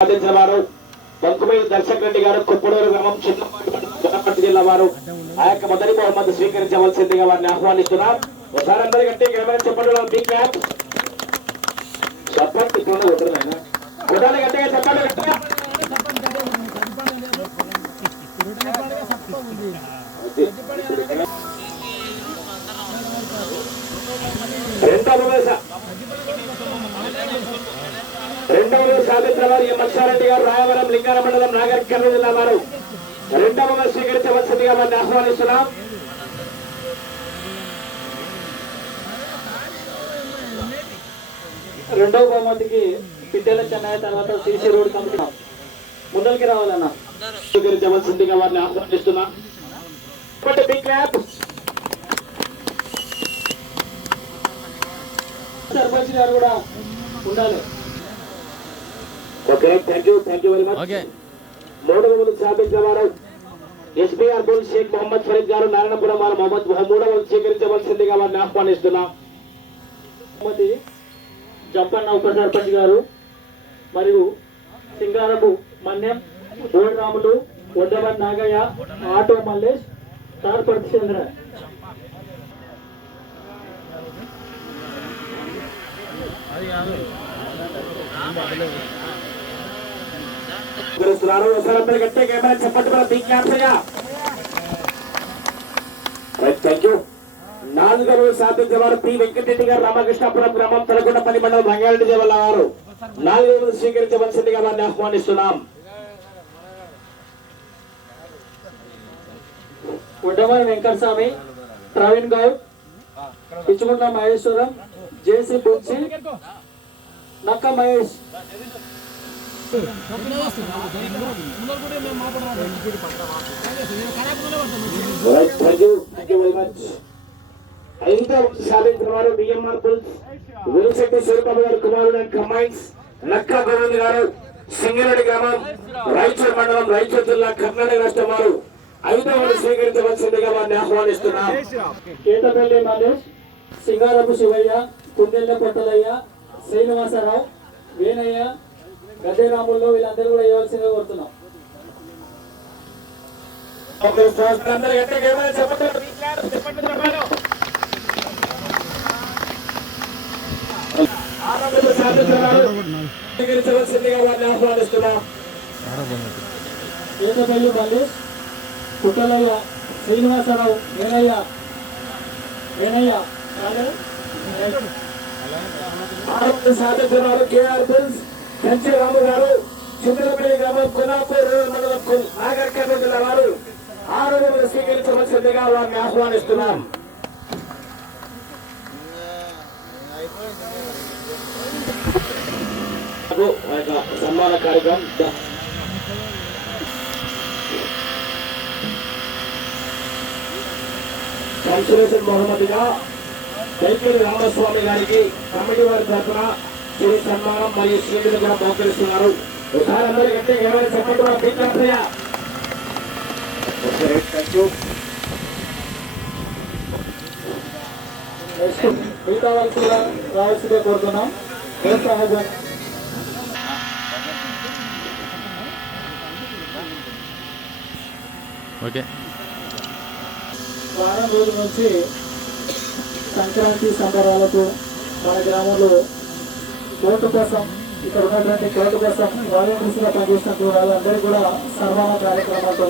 సాధించిన వారు బంకుమేలి దర్శక్ రెడ్డి గారు కుప్పడూరు గ్రామం చిన్నపట్టి జిల్లా వారు ఆ యొక్క మొదటి బహుమతి స్వీకరించవలసిందిగా వారిని ఆహ్వానిస్తున్నారు. ఒకసారి అందరికంటే చెప్పండి బిగ్ మ్యాప్ చెప్పండి కొట్టాలి గట్టిగా చెప్పండి గట్టిగా. రెండవ సాధించిన వారు ఎం లక్షారెడ్డి గారు రాయవరం లింగాల మండలం నాగర్ కర్నూలు జిల్లా వారు రెండవ స్వీకరించవలసిందిగా వారిని ఆహ్వానిస్తున్నాం. రెండవ బహుమతికి పిట్టెల చెన్నై తర్వాత సిసి రోడ్ కమిటీ ముందరికి రావాలన్నా స్వీకరించవలసిందిగా వారిని ఆహ్వానిస్తున్నాం. సర్పంచ్ గారు కూడా ఉండాలి. Okay, thank you very much. మూడవ సాధించిన వారు ఎస్బీఆర్ బుల్ షేక్ మొహమ్మద్ ఫరీద్ గారు నారాయణపురం వారు మూడవ స్వీకరించవలసిందిగా వారిని ఆహ్వానిస్తున్నాం. జంపన్న ఉప సర్పంచ్ గారు మరియు సింగారపు మన్యం బోడి రాములు వడ్డవన్ నాగయ్య ఆటో మల్లేష్ తార్పర్తి చంద్ర. నాలుగవ సాధించిన వారు పి వెంకటరెడ్డి గారు రామకృష్ణాపురం గ్రామం తలకొండపల్లి మండలం రంగారెడ్డి జిల్లా వారు నాలుగవ స్వీకరించవలసిందిగా వారిని ఆహ్వానిస్తున్నాం. వడ్డవన్ వెంకటస్వామి, ప్రవీణ్ గౌడ్, పిచ్చుకుంట మహేశ్వరం, జేసీ బుచ్చి, నక్క మహేష్. ఐదవ సాధించిన వారు బిఎంఆర్ పుల్స్ విరుశెట్టి సూర్యబాబు గారు కుమారుడు అండ్ కంబైన్స్ నక్క గోవింద్ గారు సింగరెడ్డి గ్రామం రాయచూర్ మండలం రాయచూర్ జిల్లా కర్ణాటక రాష్ట్రం వారు ఐదవ స్వీకరించవలసిందిగా వారిని ఆహ్వానిస్తున్నాం. కేతపల్లి మల్లేష్, సింగారపు శివయ్య, కుందెల్ల పొట్టలయ్య, శ్రీనివాసరావు, వేనయ్య, గద్దెరాముల్లో వీళ్ళందరూ కూడా ఇవ్వాల్సిందిగా కోరుతున్నాం. కేతపల్లి మల్లేష్, పుట్టలయ్య, శ్రీనివాసరావు, వేనయ్య సాధించిన కేఆర్ బిల్స్ కంచి రాము గారు చింతలపల్లి గ్రామం కొల్లాపూర్ మండలం నాగర్ కర్నూలు జిల్లా వారు ఆరోగ్యం స్వీకరించవలసిందిగా వారిని ఆహ్వానిస్తున్నాం. సన్మాన కార్యక్రమం కన్సలేషన్ బహుమతిగా దైపూరి రామస్వామి గారికి కమిటీ వారి తరఫున చిరు సన్మానం మరియు స్వీకరణ కూడా బహుకరిస్తున్నారు. ఒకసారి అందరూ గట్టే ఎవరైనా చెప్పండి. మిగతా వాళ్ళు కూడా రావాల్సిందే కోరుతున్నాం. ఓకే, వారం రోజుల నుంచి సంక్రాంతి సంబరాలకు మన గ్రామంలో కోర్టు కోసం ఇక్కడ ఉన్నటువంటి కోర్టు కోసం వాలంటీర్స్ గా పనిచేసినటువంటి వాళ్ళందరూ కూడా సన్మాన కార్యక్రమాలతో